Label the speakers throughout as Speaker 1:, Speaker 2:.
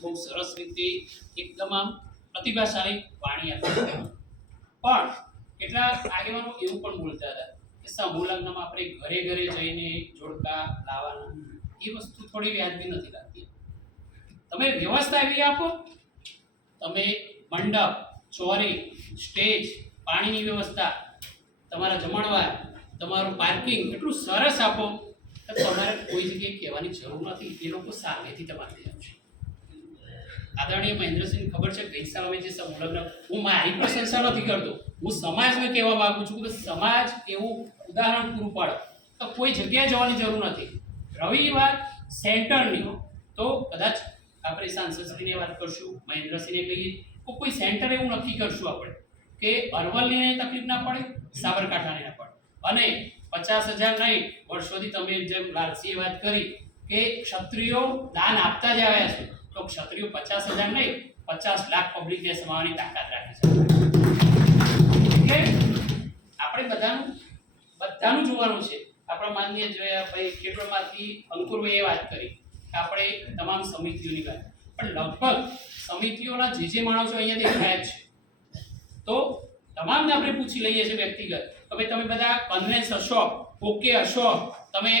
Speaker 1: બહુ સરસ રીતે એક તમામ પ્રતિભાશાળી વાણી આપી પણ કેટલાક આગેવાનો એવું પણ બોલતા હતા કે સમૂહ લગ્નમાં આપણે ઘરે ઘરે જઈને જોડકા લાવવાના એ વસ્તુ થોડી વ્યાજબી નથી લાગતી. તમે વ્યવસ્થા એવી આપો. તમે મંડપ, ચોરી, સ્ટેજ, પાણીની વ્યવસ્થા, તમારા જમણવાર, તમારું પાર્કિંગ એટલું સરસ આપો. તો તમારે કોઈ જગ્યાએ કહેવાની જરૂર નથી. એ લોકો સામેથી તમારે આવશે. આદરણીય મહેન્દ્રસિંહ, ખબર છે ગઈ સાલ જે સંલગ્ન હું મારી પ્રશંસા નથી કરતો. હું સમાજને કહેવા માંગુ છું કે સમાજ એવું ઉદાહરણ પૂરું પાડો. તો કોઈ જગ્યાએ જવાની જરૂર નથી. રવિવાર સેન્ટરની. તો કદાચ આપણે સાંસદશ્રીને વાત કરશું, મહેન્દ્રસિંહને કહીએ. તો કોઈ સેન્ટર એવું નક્કી કરશું આપણે કે અરવલ્લીને તકલીફ ના પડે, સાબરકાંઠાને ના પડે. અને પચાસ હજાર નહીં, વર્ષોથી તમે જેમ લાલસીએ વાત કરી કે ક્ષત્રિયો દાન આપતા જ આવ્યા છે. તો ક્ષત્રિયો પચાસ હજાર નહીં, પચાસ લાખ પબ્લિકને સમાવવાની તાકાત રાખે છે. એટલે આપણે બધાનું બધાનું જોવાનું છે. આપણા માનનીય જોયા ભાઈ ખેડૂતમાંથી એ વાત કરી કે આપણે તમામ સમિતિઓની વાત. પણ લગભગ સમિતિઓના જે જે માણસો અહીંયા દેખાય છે. તો તમામને આપણે પૂછી લઈએ છીએ વ્યક્તિગત ભાઈ તમે બધા કન્વેન્સ હશો? ઓકે હશો? તમે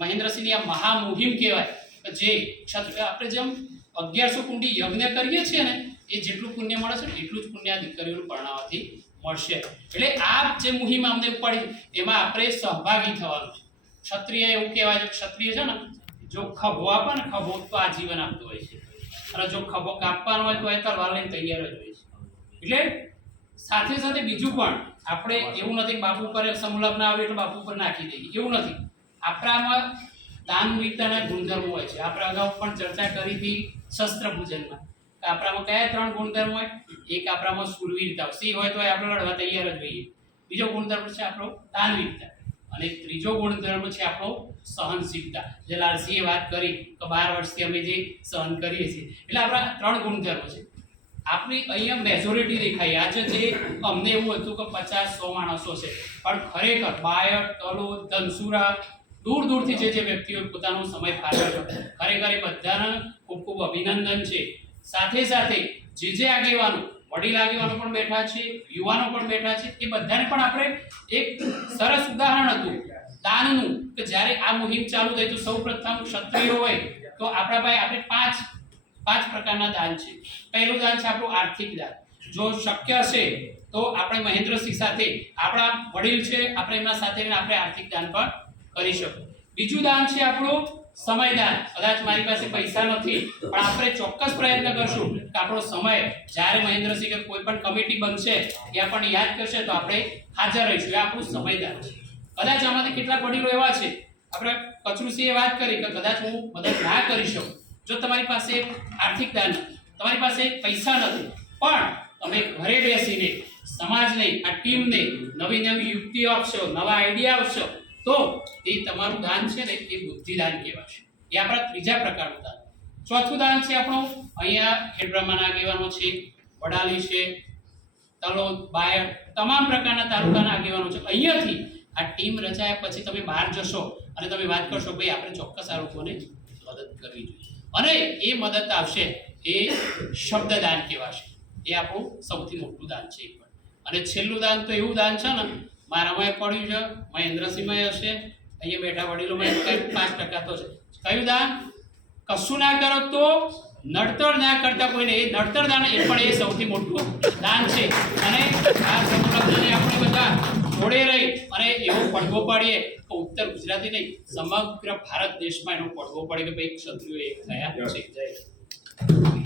Speaker 1: મહેન્દ્રસિંહની આ મહામુહિમ કહેવાય. જે ક્ષત્ર આપણે જેમ અગિયારસો કુંડી યજ્ઞ કરીએ છીએ ને, એ જેટલું પુણ્ય મળે છે એટલું જ પુણ્ય આ દીકરીઓનું પરણાવાથી મળશે. એટલે આ જે મુહિમ અમને ઉપાડી, એમાં આપણે સહભાગી થવાનું છે. ક્ષત્રિય એવું કહેવાય છે ક્ષત્રિય છે ને, જો ખભો આપે ને, ખભો તો આજીવન આપતો હોય છે. અને જો ખભો કાપવાનો હોય તો એ તલવાર લઈને તૈયાર જ હોય છે. એટલે સાથે સાથે બીજું પણ, આપણે એવું નથી બાપુ પર સમલગ્ન આવે એટલે બાપુ પર નાખી દઈએ. એવું નથી. આપણામાં દાન વીરતાના ગુણધર્મો હોય છે. આપણે અગાઉ પણ ચર્ચા કરી હતી શસ્ત્ર પૂજનમાં. આપણામાં કયા ત્રણ ગુણધર્મ હોય? એક આપણામાં સુરવીરતા. સિંહ હોય તો આપણે લડવા તૈયાર જ હોઈએ. બીજો ગુણધર્મ છે આપણો દાનવીરતા. અને ત્રીજો ગુણધર્મ છે આપણો સહનશીલતા. જે લાલસિંહે વાત કરી કે બાર વર્ષથી અમે જે સહન કરીએ છીએ. એટલે આપણા ત્રણ ગુણધર્મો છે. આપણી અહીંયા મેજોરિટી દેખાય. આજે જે અમને એવું હતું કે પચાસ સો માણસો છે. પણ ખરેખર બાયડ, તલોદ, ધનસુરા દૂર દૂરથી જે જે વ્યક્તિઓ પોતાનો સમય ફાળવ્યો ખરેખર એ બધાને ખૂબ ખૂબ અભિનંદન છે. સાથે સાથે જે જે આગેવાનો, વડીલ આગેવાનો પણ બેઠા છે, યુવાનો પણ બેઠા છે, એ બધાને પણ આપણે એક સરસ ઉદાહરણ હતું, દાનનું, કે જ્યારે આ મુહિમ ચાલુ થઈ તો સૌ પ્રથમ ક્ષત્રિયો હોય તો આપણા ભાઈ આપણે પાંચ પાંચ પ્રકારના દાન છે. પહેલું દાન છે આપણું આર્થિક દાન. જો શક્ય છે તો આપણે મહેન્દ્રસિંહ સાથે, આપણા વડીલ છે, આપણે એમના સાથે આપણે આર્થિક દાન પણ કરી શકો. બીજું દાન છે આપણું સમયદાન. કદાચ મારી પાસે પૈસા નથી, પણ આપણે ચોક્કસ પ્રયત્ન કરશું કે આપણો સમય જ્યારે મહેન્દ્રસિંહ કે કોઈ પણ કમિટી બનશે એ આપણને યાદ કરશે, તો આપણે હાજર રહીશું. એ આપણું સમયદાન છે. કદાચ આમાંથી કેટલાક વડીલો એવા છે, આપણે કચરુસિંહે વાત કરી કે કદાચ હું મદદ ના કરી શકું. જો તમારી પાસે આર્થિક દાન તમારી પાસે પૈસા નથી, પણ તમે ઘરે બેસીને સમાજને, આ ટીમને નવી નવી યુક્તિઓ આપશો, નવા આઈડિયા આપશો તો એ તમારું દાન છે ને એ બુદ્ધિદાન કહેવાશે. એ આપણા ત્રીજા પ્રકારનું દાન. ચોથું દાન છે આપણું, અહીંયા ખેડબ્રહ્માના આગેવાનો છે, વડાલી છે, તલોદ, બાયડ, તમામ પ્રકારના તાલુકાના આગેવાનો છે. અહીંયાથી આ ટીમ રચાયા પછી તમે બહાર જશો અને તમે વાત કરશો, ભાઈ, આપણે ચોક્કસ આ લોકોને મદદ કરવી જોઈએ. અને એ મદદ આવશે એ શબ્દદાન કહેવાશે. એ આપણું સૌથી મોટું દાન છે અને છેલ્લું દાન તો એવું દાન છે ને મારામાં પડ્યું છે મહેન્દ્રસિંહમાં હશે, અહીંયા બેઠા વડીલોમાં કંઈક પાંચ ટકા તો છે. કયું દાન, કશું ના કરો તો નડતર ના કરતા કોઈને, એ નડતર દાન એ પણ એ સૌથી મોટું દાન છે. અને આ સમુદ્રને આપણે બધા જોડે રહી અને એવો પડવો પાડીએ તો ઉત્તર ગુજરાતી નહીં, સમગ્ર ભારત દેશમાં એનો પડવો પડે કે ભાઈ ક્ષત્રિયો એક થયા છે. જય